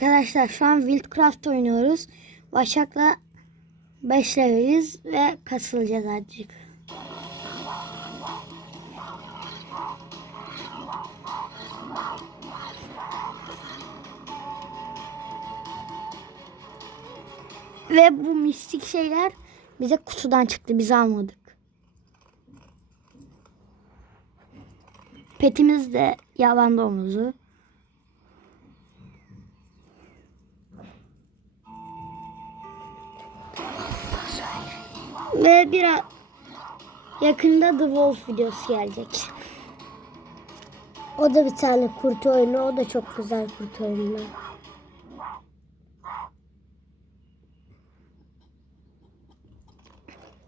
Arkadaşlar şu an Wildcraft oynuyoruz. Başak'la 5 leveliz ve kasılacağız azıcık. Ve bu mistik şeyler bize kutudan çıktı. Biz almadık. Petimiz de yaban domuzu. Ve biraz yakında The Wolf videosu gelecek. O da bir tane kurt oyunu. O da çok güzel kurt oyunu.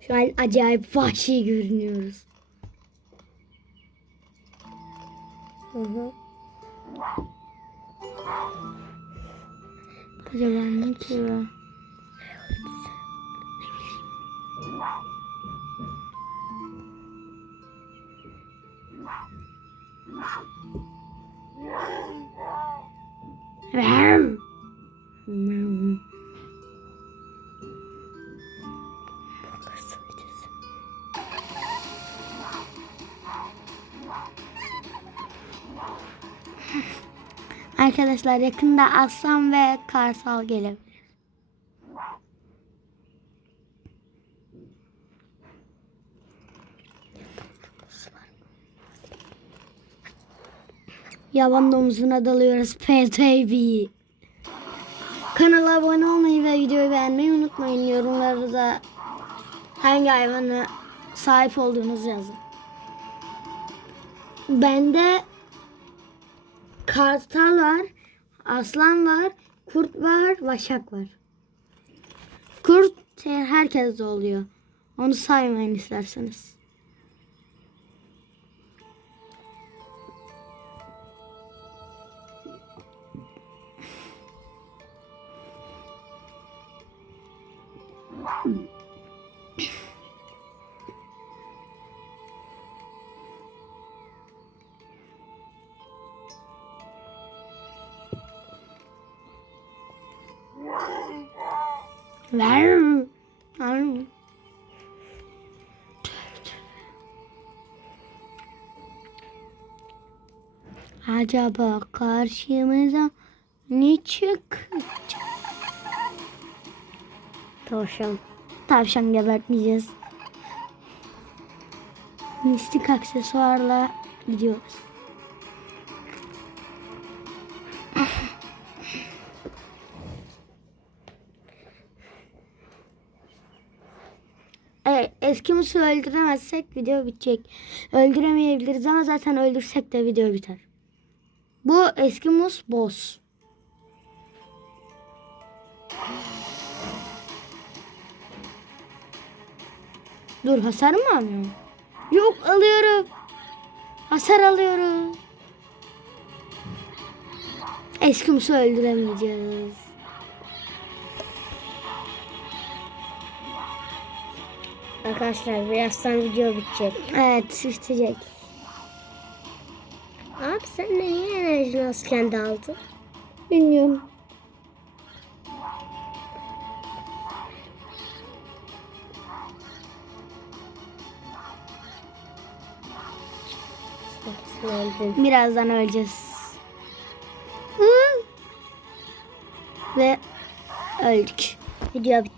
Şu an acayip vahşi görünüyoruz. Hı hı. Acaba ne ki Arkadaşlar yakında aslan ve karsal gelebilir. Yaban domuzuna dalıyoruz PTV. Kanala abone olmayı ve videoyu beğenmeyi unutmayın. Yorumlarda da hangi hayvanı sahip olduğunuzu yazın. Bende kartal var, aslan var, kurt var, vaşak var. Kurt herkeste oluyor. Onu saymayın isterseniz. Ver. Ver. Acaba karşımıza ne çıkacak? Tavşan. Tavşan gebertmeyeceğiz. Mistik aksesuarla gidiyoruz. Eski musu öldüremezsek video bitecek. Öldüremeyebiliriz ama zaten öldürsek de video biter. Bu eski mus boss. Dur hasar mı alıyorum? Yok alıyorum. Hasar alıyorum. Eski musu öldüremeyeceğiz. Arkadaşlar birazdan video bitecek. Evet bitecek. Abi sen niye enerji maskeni de aldın? Bilmiyorum. Sen öldün. Birazdan öleceğiz. Hı. Ve öldük. Video bitti.